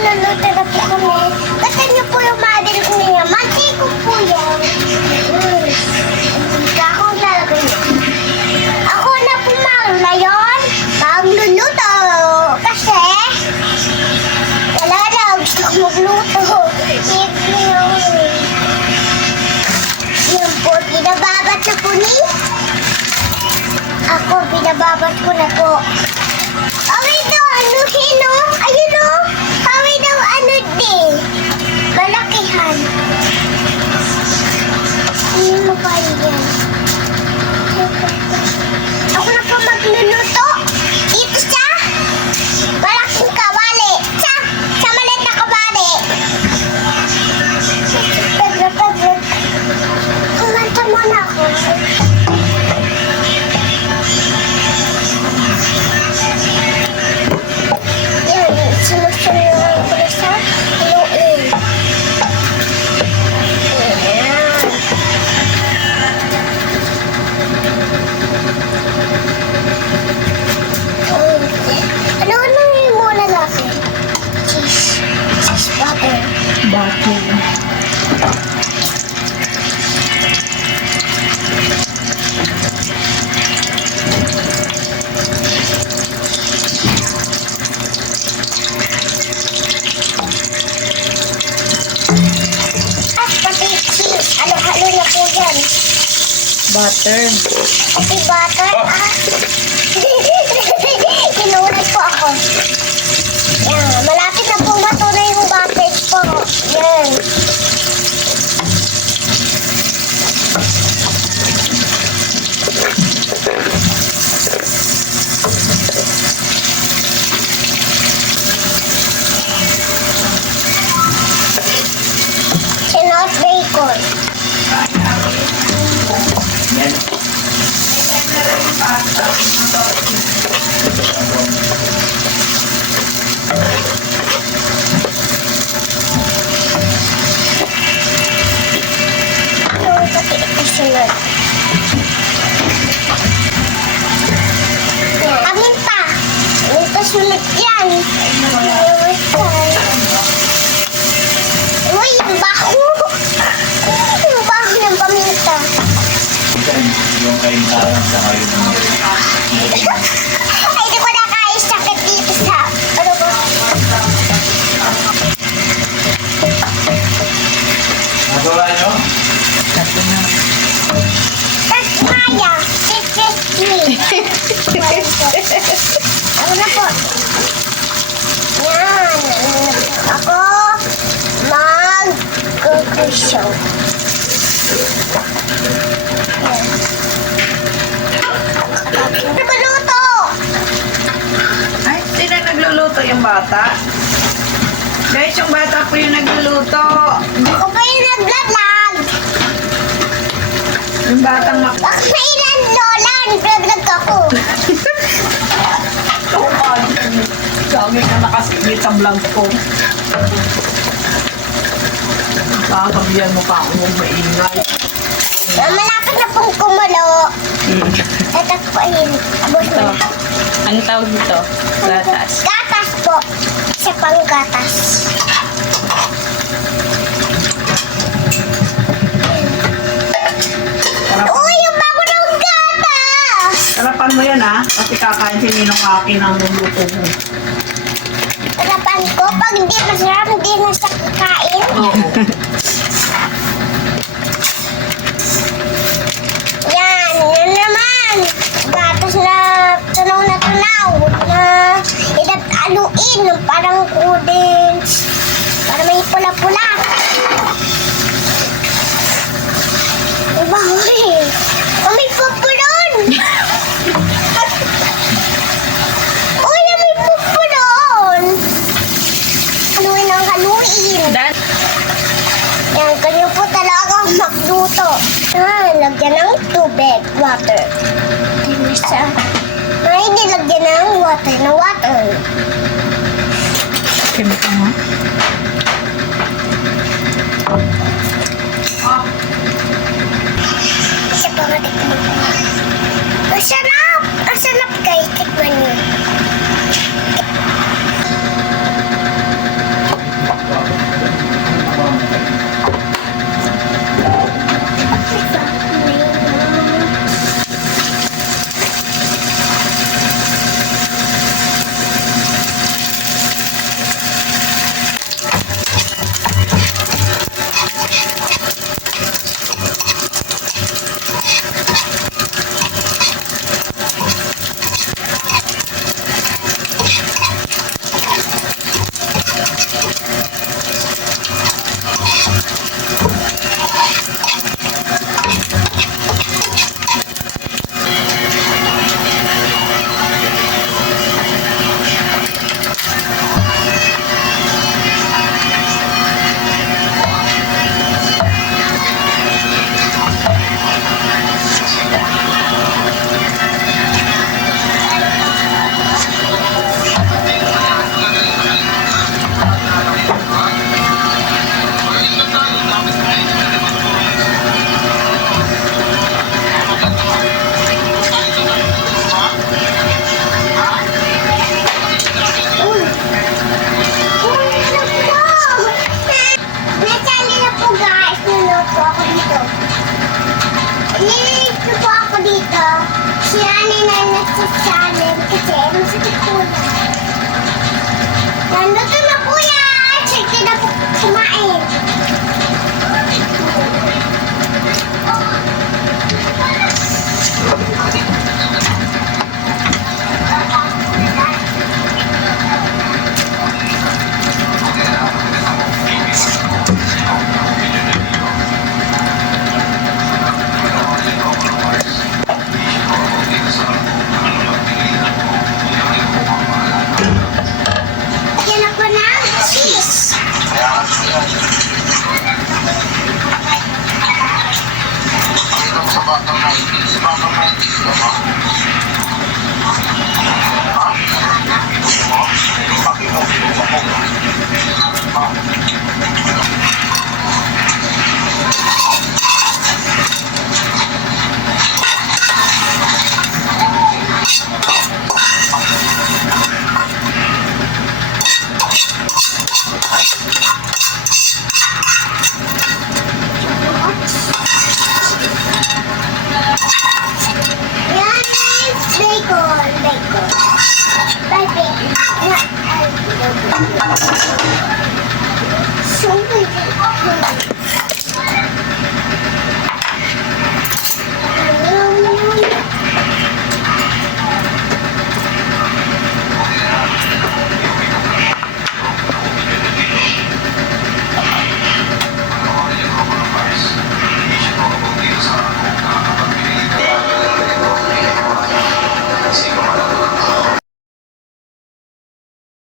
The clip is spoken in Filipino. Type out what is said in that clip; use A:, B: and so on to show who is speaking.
A: nagluluto na kami. Kasi niyo po yung mother ko niya. Mati ko po yan. Hmm. Ako lalagay. Ako na po Mang ngayon. Magluluto. Kasi wala na. Gusto ko magluto. Yan po. Binababat na po ni. Ko na po. Butter. Pati
B: butter.
A: Ah. Kinunod po ako. Yung
C: kain tarang sa kayo
A: Ako na po. Yan. Ako mag-show. Nagluto!
B: Ay, sino nagluluto yung bata? Guys, yung bata po yung nagluluto.
A: Ako pa yung naglalag.
B: Yung batang mak...
A: Ako pa yung lola. Naglalag ako.
B: Sabi na nakasingit sa vlog ko. Kakabihan mo pa ako ng maingay.
A: Ah, Malapit na pong kumulo. Tatak pa yun. Abot
B: Ito.
A: mo.
B: Ano tawag dito? Gatas.
A: Gatas po. Sa panggatas.
B: Sarap.
A: Uy, yung bago ng gatas!
B: Sarapan mo yan ha. Kasi kakain si Ninong Aki ng luluto mo.
A: Harapan ko, pag di masarap, hindi na sa kakain. Yan, yan naman. Gatas na tunaw na tunaw. Na idataluin ng parang kudins. Para may pula-pula. Magluto. Ah, lagyan ng tubig, water. Then sa... Ay, nilagyan ng water na water.
B: Kim ka mo.
A: Isa pa matikman sa channel kasi masakit po na. Nandito na po yan! Sige na po kumain. Lagyan na po ng cheese. Yan